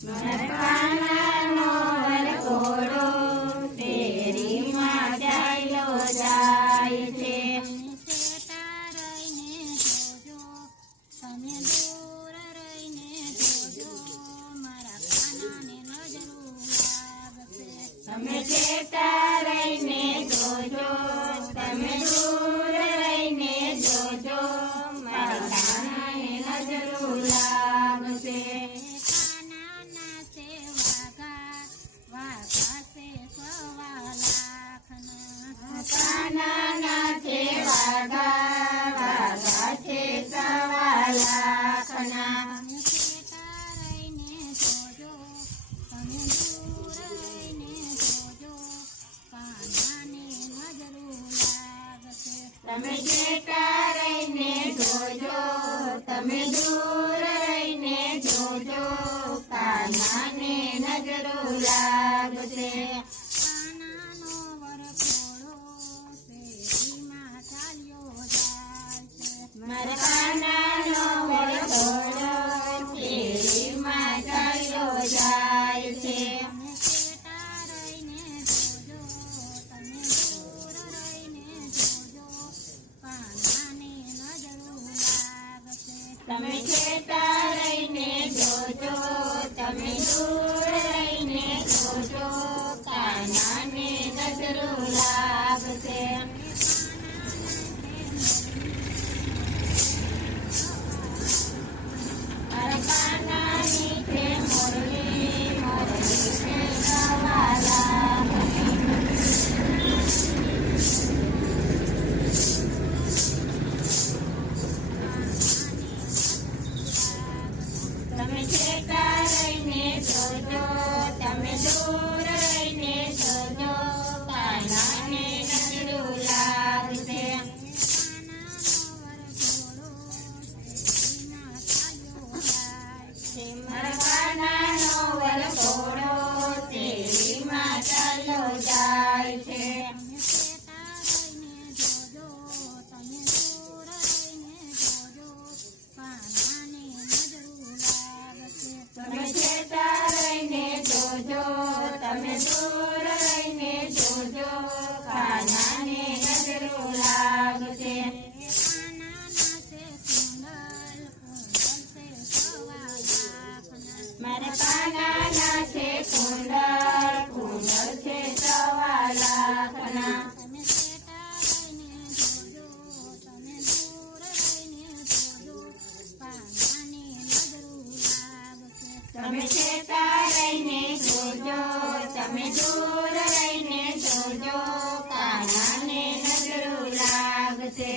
મારા કાનાનો વરઘોડો શેરીમાં ચાલ્યો જાય છે. સેટા રહીને જોજો, તમે દૂર રહીને જોજો, મારા કાનાને નજરું લાગશે. તમે છેટા રહીને જોજો, તમે દૂર રહીને જોજો, મારા કાનાને નજરું લાગશે. કાનાના છે વાઘા, વાઘા છે સવા લાખના. કાનાના છે વાઘા, વાઘા છે સવા લાખના. તમે સેટા રહીને જોજો, તમે દૂર રહીને જોજો, કાનાને નજરું લાગશે. તમે છેટા રહીને જોજો, તમે દૂર રહીને જોજો, કાનાને નજરો લાગશે. કાનાનો વરઘોડો શેરીમાં ચાલ્યો જાય છે. મારા કાનાનો વરઘોડો શેરીમાં ચાલ્યો જાય છે. તમે સેટા રહીને જોજો, તમે દૂર રહીને જોજો, કાનાને નજરું લાગશે. તમે છેટા રહીને જોજો, તમે દૂર રહીને જોજો, કાનાને નજરો લાગશે. મારા કાનાની છે મોરલી, મોરલી છે સવા લાખની. તમે છેટા રહીને જોજો, તમે દૂર રહીને જોજો, કાનાને નજરું લાગશે. કાનાનો વરઘોડો શેરીમાં ચાલ્યો જાય છે.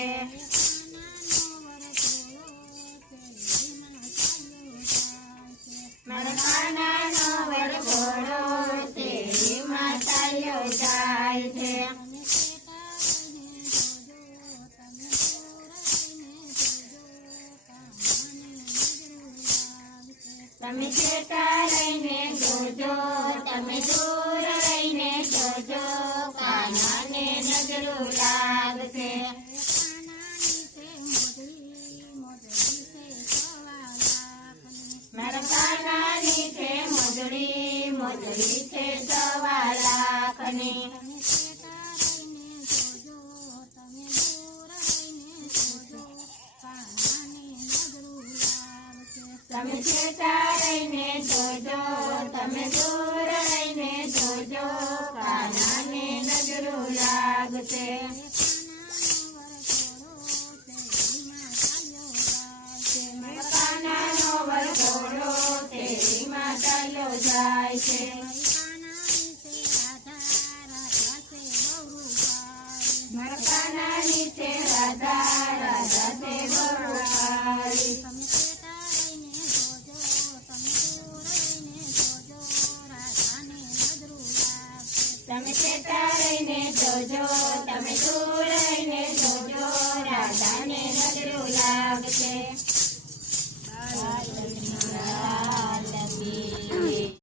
મારા કાનાનો વરઘોડો શેરીમાં ચાલ્યો જાય છે. તમે છેટા રહીને જોજો, તમે દૂર રહીને જોજો, કાનાને નજરું લાગશે. મારા કાનાની છે મોજડી, મોજડી છે સવા લાખની. તમે છેટા રહીને જોજો, તમે દૂર રહીને જોજો, કાનાને નજરું લાગશે. મારા કાનાનો વરઘોડો શેરીમાં ચાલ્યો જાય છે. મારા કાનાની છે રાધા, રાધા છે બહુ કાળી. તમે છેટા રહીને જોજો, તમે દૂર